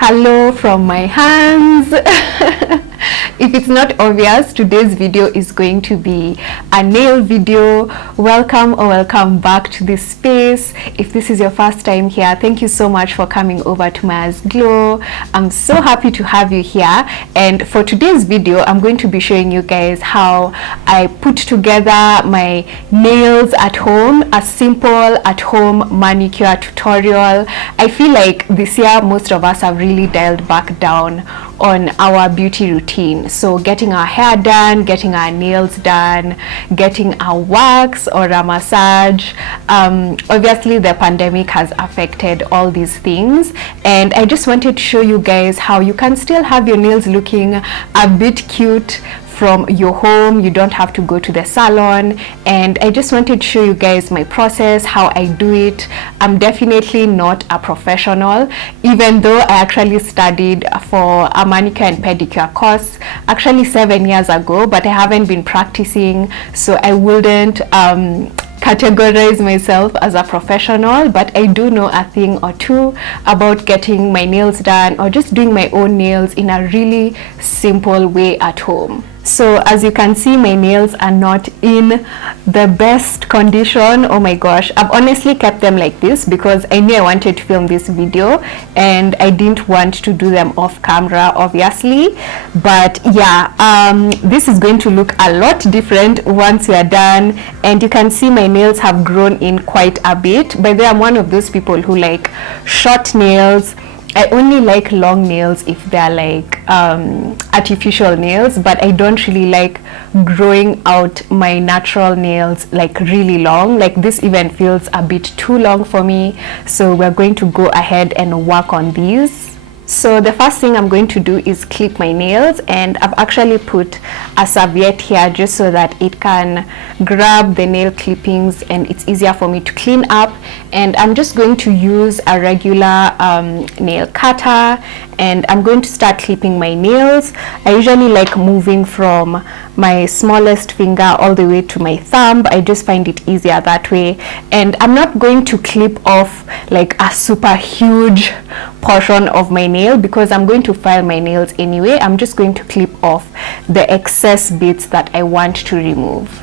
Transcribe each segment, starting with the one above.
Hello from my hands. If it's not obvious, today's video is going to be a nail video. Welcome or welcome back to this space. If this is your first time here, thank you so much for coming over to Maya's Glow. I'm so happy to have you here, and for today's video I'm going to be showing you guys how I put together my nails at home, a simple at home manicure tutorial. I feel like this year most of us have really dialed back down on our beauty routine, so getting our hair done, getting our nails done, getting a wax or a massage. Obviously the pandemic has affected all these things, and I just wanted to show you guys how you can still have your nails looking a bit cute from your home. You don't have to go to the salon, and I just wanted to show you guys my process, how I do it. I'm definitely not a professional, even though I actually studied for a manicure and pedicure course actually 7 years ago, but I haven't been practicing, so I wouldn't categorize myself as a professional, but I do know a thing or two about getting my nails done or just doing my own nails in a really simple way at home. So as you can see, my nails are not in the best condition. Oh my gosh, I've honestly kept them like this because I knew I wanted to film this video and I didn't want to do them off camera, obviously. But yeah, this is going to look a lot different once we are done, and you can see my nails have grown in quite a bit. By the way, I'm one of those people who like short nails. I only like long nails if they're like artificial nails, but I don't really like growing out my natural nails like really long. Like this even feels a bit too long for me, so we're going to go ahead and work on these. So the first thing I'm going to do is clip my nails, and I've actually put a serviette here just so that it can grab the nail clippings and it's easier for me to clean up. And I'm just going to use a regular nail cutter, and I'm going to start clipping my nails. I usually like moving from my smallest finger all the way to my thumb. I just find it easier that way, and I'm not going to clip off like a super huge portion of my nail because I'm going to file my nails anyway. I'm just going to clip off the excess bits that I want to remove.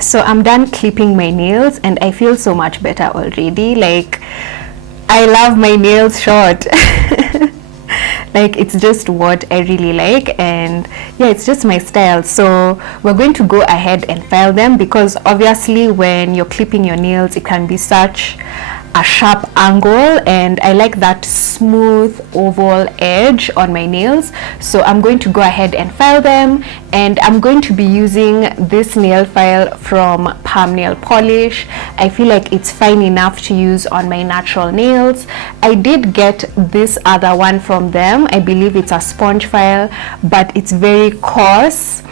So I'm done clipping my nails and I feel so much better already. Like, I love my nails short. Like, it's just what I really like, and yeah, it's just my style. So we're going to go ahead and file them because obviously when you're clipping your nails it can be such a sharp angle, and I like that smooth oval edge on my nails. So I'm going to go ahead and file them, and I'm going to be using this nail file from Palm Nail Polish. I feel like it's fine enough to use on my natural nails. I did get this other one from them. I believe it's a sponge file, but it's very coarse,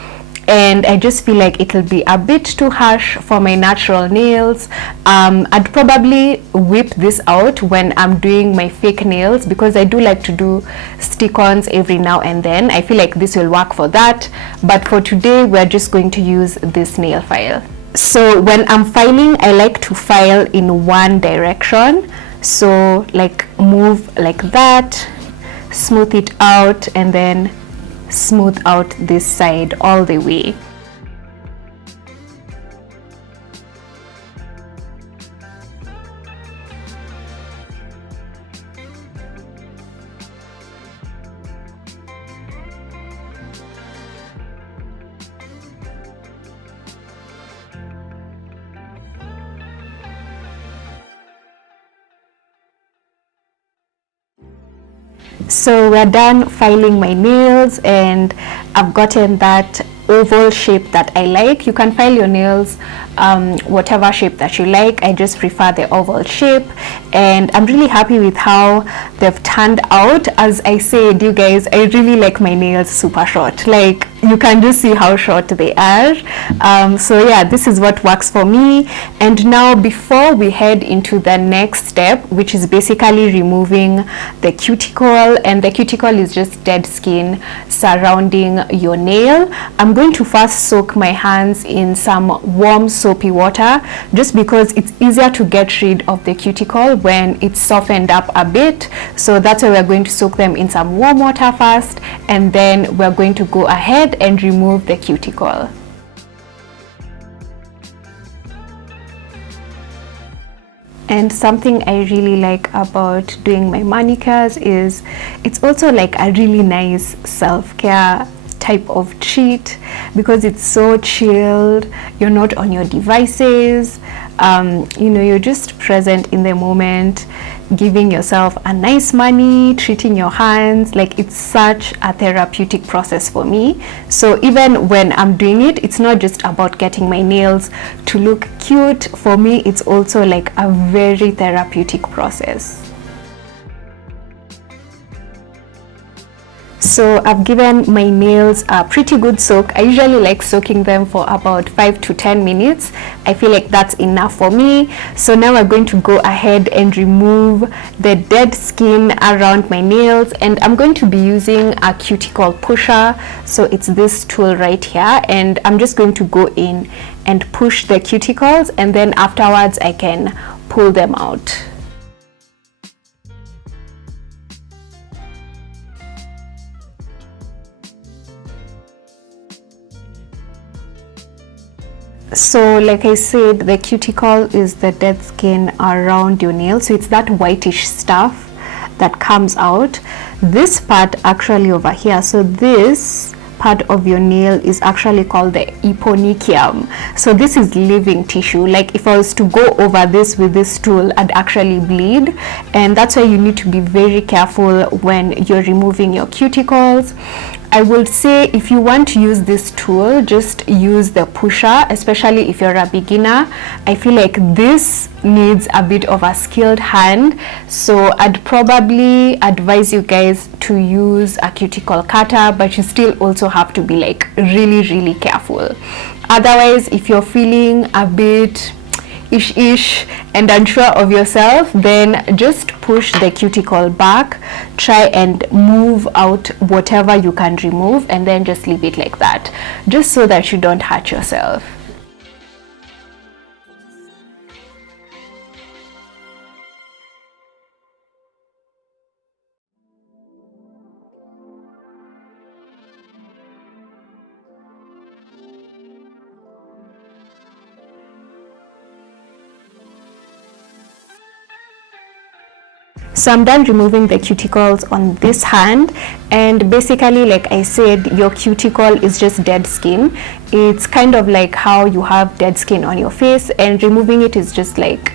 and I just feel like it'll be a bit too harsh for my natural nails. I'd probably whip this out when I'm doing my fake nails because I do like to do stick-ons every now and then. I feel like this will work for that, but for today we're just going to use this nail file. So when I'm filing, I like to file in one direction, so like move like that, smooth it out, and then smooth out this side all the way. So we're done filing my nails, and I've gotten that oval shape that I like. You can file your nails whatever shape that you like. I just prefer the oval shape, and I'm really happy with how they've turned out. As I said, you guys, I really like my nails super short. Like, you you can just see how short they are. So yeah, this is what works for me. And now before we head into the next step, which is basically removing the cuticle, and the cuticle is just dead skin surrounding your nail, I'm going to first soak my hands in some warm soapy water, just because it's easier to get rid of the cuticle when it's softened up a bit. So that's why we're going to soak them in some warm water first, and then we're going to go ahead and remove the cuticle. And something I really like about doing my manicures is it's also like a really nice self-care type of treat, because it's so chilled. You're not on your devices, you know, you're just present in the moment, giving yourself a nice mani, treating your hands. Like, it's such a therapeutic process for me. So even when I'm doing it, it's not just about getting my nails to look cute. For me, it's also like a very therapeutic process. So I've given my nails a pretty good soak. I usually like soaking them for about 5 to 10 minutes. I feel like that's enough for me. So now we're going to go ahead and remove the dead skin around my nails, and I'm going to be using a cuticle pusher. So it's this tool right here, and I'm just going to go in and push the cuticles, and then afterwards I can pull them out. So like I said, the cuticle is the dead skin around your nail. So it's that whitish stuff that comes out. This part actually over here, so this part of your nail is actually called the eponychium. So this is living tissue. Like, if I was to go over this with this tool, I'd actually bleed, and that's why you need to be very careful when you're removing your cuticles. I would say if you want to use this tool, just use the pusher, especially if you're a beginner. I feel like this needs a bit of a skilled hand, so I'd probably advise you guys to use a cuticle cutter, but you still also have to be like really careful. Otherwise, if you're feeling a bit ish and unsure of yourself, then just push the cuticle back, try and move out whatever you can remove, and then just leave it like that, just so that you don't hurt yourself. So I'm done removing the cuticles on this hand, and basically, like I said, your cuticle is just dead skin. It's kind of like how you have dead skin on your face, and removing it is just like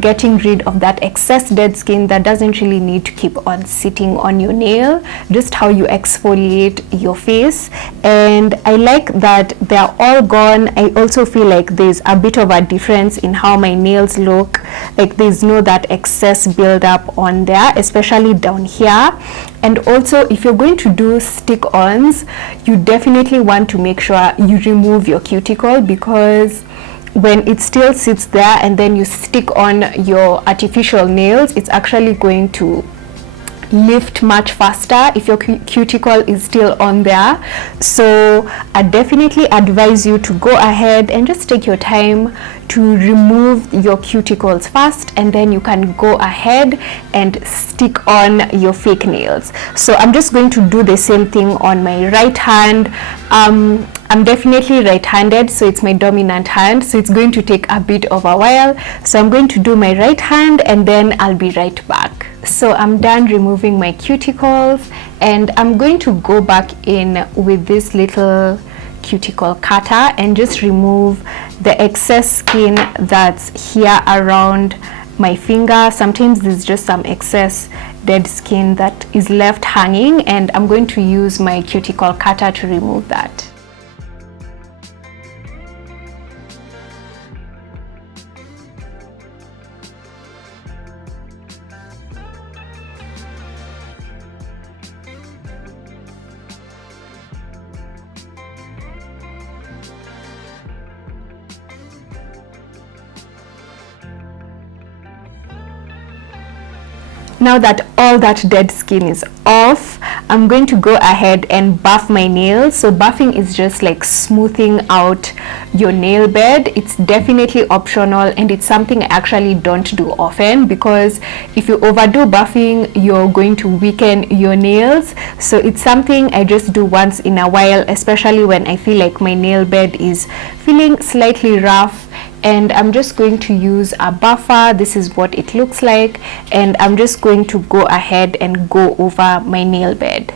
getting rid of that excess dead skin that doesn't really need to keep on sitting on your nail, just how you exfoliate your face. And I like that they're all gone. I also feel like there's a bit of a difference in how my nails look. Like, there's no that excess buildup on there, especially down here. And also, if you're going to do stick-ons, you definitely want to make sure you remove your cuticle, because when it still sits there and then you stick on your artificial nails, it's actually going to lift much faster if your cuticle is still on there. So I definitely advise you to go ahead and just take your time to remove your cuticles first, and then you can go ahead and stick on your fake nails. So I'm just going to do the same thing on my right hand. I'm definitely right-handed, so it's my dominant hand, so it's going to take a bit of a while. So I'm going to do my right hand, and then I'll be right back. So I'm done removing my cuticles, and I'm going to go back in with this little cuticle cutter and just remove the excess skin that's here around my finger. Sometimes there's just some excess dead skin that is left hanging, and I'm going to use my cuticle cutter to remove that. Now that all that dead skin is off, I'm going to go ahead and buff my nails. So buffing is just like smoothing out your nail bed. It's definitely optional, and it's something I actually don't do often, because if you overdo buffing, you're going to weaken your nails. So it's something I just do once in a while, especially when I feel like my nail bed is feeling slightly rough. And I'm just going to use a buffer. This is what it looks like, and I'm just going to go ahead and go over my nail bed.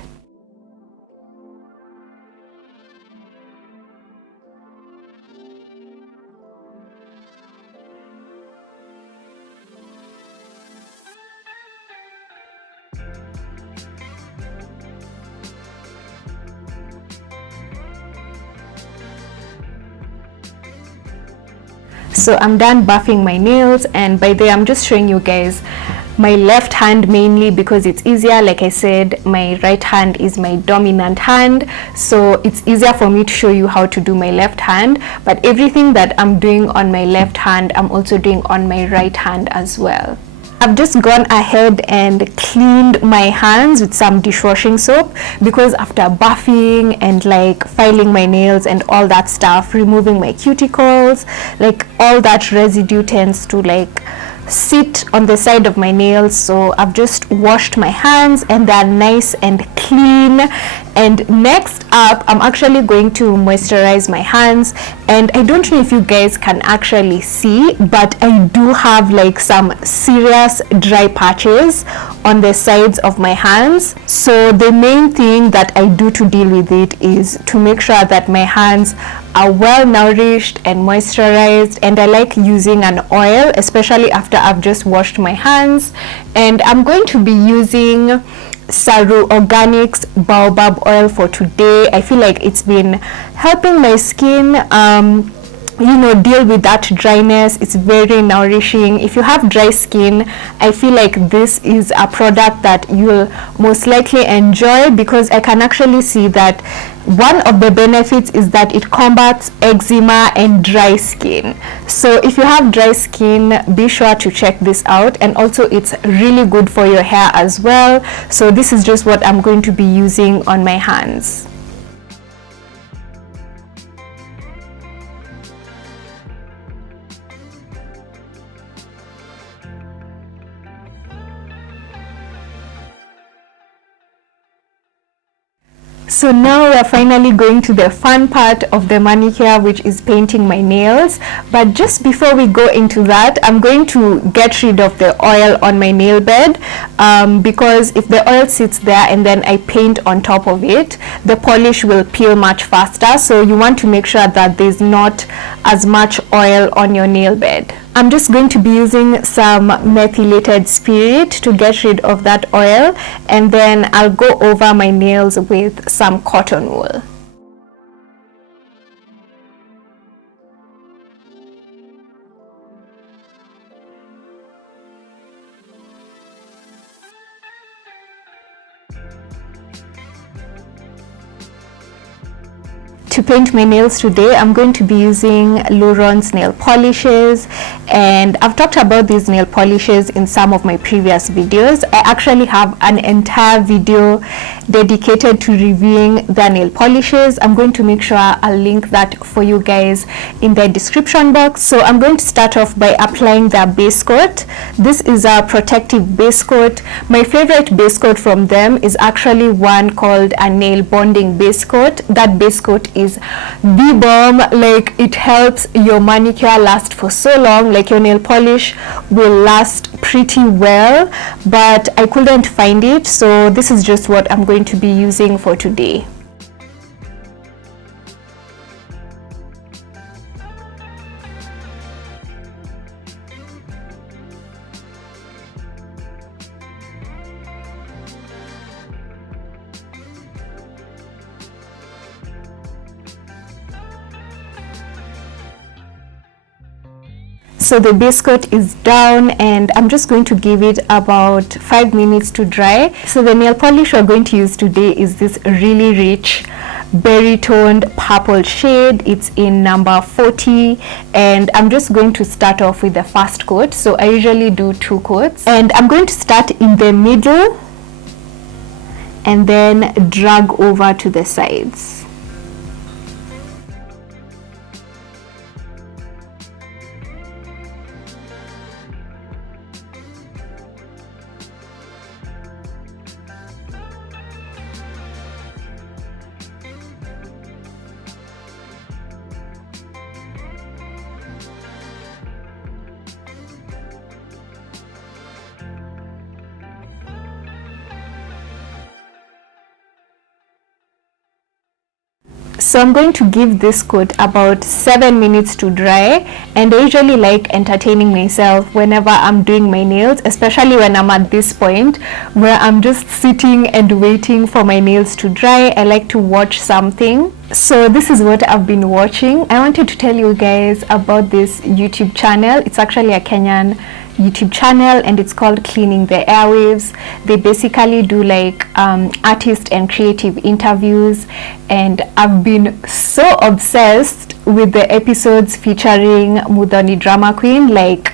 So I'm done buffing my nails, and by the way, I'm just showing you guys my left hand mainly because it's easier. Like I said, my right hand is my dominant hand, so it's easier for me to show you how to do my left hand, but everything that I'm doing on my left hand, I'm also doing on my right hand as well. I've just gone ahead and cleaned my hands with some dishwashing soap, because after buffing and like filing my nails and all that stuff, removing my cuticles, like all that residue tends to like sit on the side of my nails. So I've just washed my hands and they're nice and clean. And next up, I'm actually going to moisturize my hands, and I don't know if you guys can actually see, but I do have like some serious dry patches on the sides of my hands. So the main thing that I do to deal with it is to make sure that my hands are well nourished and moisturized, and I like using an oil, especially after I've just washed my hands. And I'm going to be using Saru Organics baobab oil for today. I feel like it's been helping my skin you know, deal with that dryness. It's very nourishing. If you have dry skin, I feel like this is a product that you'll most likely enjoy, because I can actually see that one of the benefits is that it combats eczema and dry skin. So if you have dry skin, be sure to check this out. And also it's really good for your hair as well. So this is just what I'm going to be using on my hands. So now we're finally going to the fun part of the manicure, which is painting my nails. But just before we go into that, I'm going to get rid of the oil on my nail bed, because if the oil sits there and then I paint on top of it, the polish will peel much faster. So you want to make sure that there's not as much oil on your nail bed. I'm just going to be using some methylated spirit to get rid of that oil, and then I'll go over my nails with some cotton wool. To paint my nails today, I'm going to be using Luron's nail polishes, and I've talked about these nail polishes in some of my previous videos. I actually have an entire video dedicated to reviewing the nail polishes. I'm going to make sure I'll link that for you guys in the description box. So I'm going to start off by applying the base coat. This is a protective base coat. My favorite base coat from them is actually one called a nail bonding base coat. That base coat is the bomb. Like, it helps your manicure last for so long. Like, your nail polish will last pretty well, but I couldn't find it, so this is just what I'm going to be using for today. So the base coat is down, and I'm just going to give it about 5 minutes to dry. So the nail polish we're going to use today is this really rich berry toned purple shade. It's in number 40, and I'm just going to start off with the first coat. So I usually do 2 coats, and I'm going to start in the middle and then drag over to the sides. So I'm going to give this coat about 7 minutes to dry, and I usually like entertaining myself whenever I'm doing my nails, especially when I'm at this point where I'm just sitting and waiting for my nails to dry. I like to watch something. So this is what I've been watching. I wanted to tell you guys about this YouTube channel. It's actually a Kenyan YouTube channel, and it's called Cleaning the Airwaves. They basically do like artist and creative interviews, and I've been so obsessed with the episodes featuring Mudhoni drama queen. Like,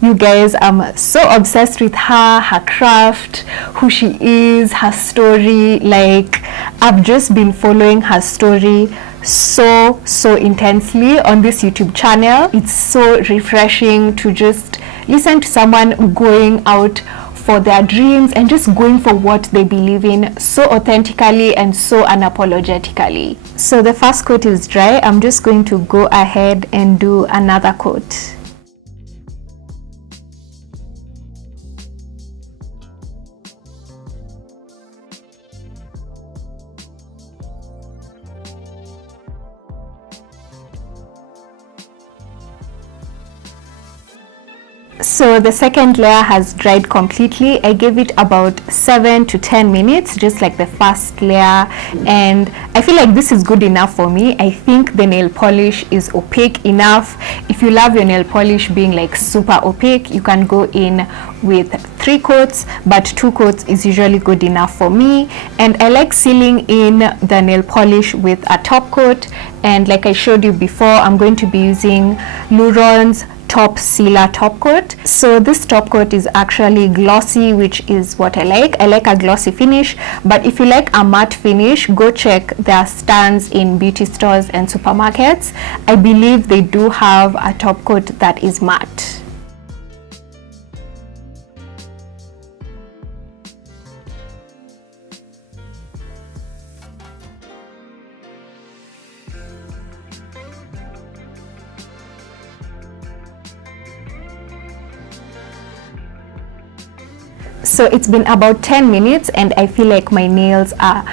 you guys, I'm so obsessed with her craft, who she is, her story. Like, I've just been following her story so intensely on this YouTube channel. It's so refreshing to just listen to someone going out for their dreams and just going for what they believe in so authentically and so unapologetically. So the first coat is dry. I'm just going to go ahead and do another coat. So the second layer has dried completely. I gave it about 7 to 10 minutes, just like the first layer, and I feel like this is good enough for me. I think the nail polish is opaque enough. If you love your nail polish being like super opaque, you can go in with 3 coats, but 2 coats is usually good enough for me. And I like sealing in the nail polish with a top coat, and like I showed you before, I'm going to be using Luron's top sealer top coat. So this top coat is actually glossy, which is what I like. I like a glossy finish, but if you like a matte finish, go check their stands in beauty stores and supermarkets. I believe they do have a top coat that is matte. So it's been about 10 minutes, and I feel like my nails are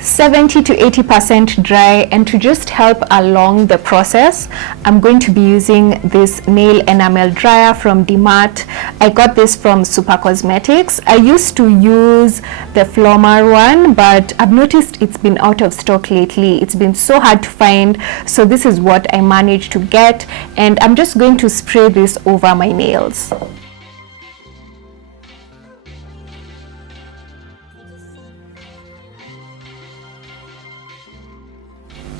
70 to 80% dry. And to just help along the process, I'm going to be using this nail enamel dryer from DMart. I got this from Super Cosmetics. I used to use the Flomar one, but I've noticed it's been out of stock lately. It's been so hard to find, so this is what I managed to get, and I'm just going to spray this over my nails.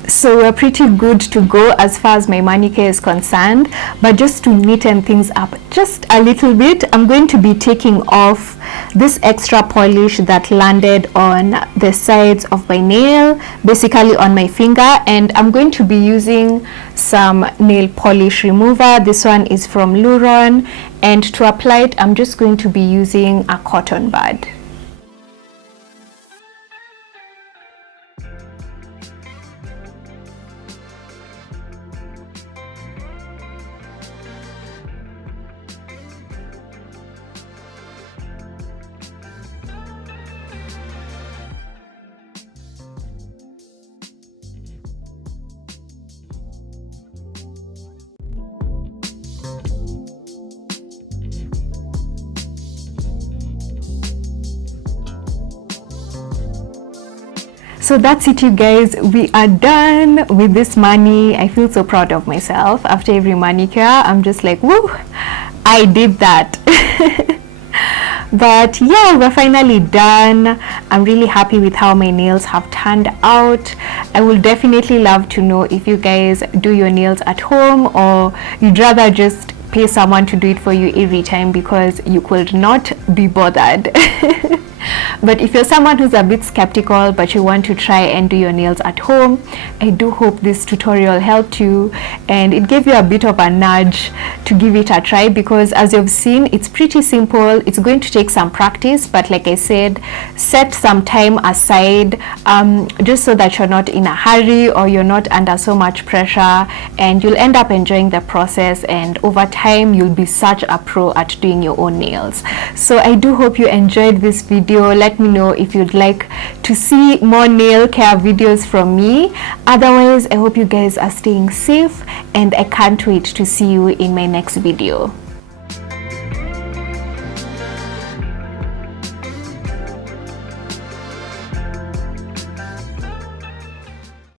So we're pretty good to go as far as my manicure is concerned, but just to neaten things up just a little bit, I'm going to be taking off this extra polish that landed on the sides of my nail, basically on my finger, and I'm going to be using some nail polish remover. This one is from Luron, and to apply it, I'm just going to be using a cotton bud. So that's it, you guys. We are done with this mani. I feel so proud of myself. After every manicure, I'm just like, woo, I did that. But yeah, we're finally done. I'm really happy with how my nails have turned out. I will definitely love to know if you guys do your nails at home, or you'd rather just pay someone to do it for you every time because you could not be bothered. But if you're someone who's a bit skeptical but you want to try and do your nails at home, I do hope this tutorial helped you and it gave you a bit of a nudge to give it a try, because as you've seen, it's pretty simple. It's going to take some practice, but like I said, set some time aside just so that you're not in a hurry or you're not under so much pressure, and you'll end up enjoying the process, and over time you'll be such a pro at doing your own nails. So I do hope you enjoyed this video. Let me know if you'd like to see more nail care videos from me. Otherwise, I hope you guys are staying safe, and I can't wait to see you in my next video.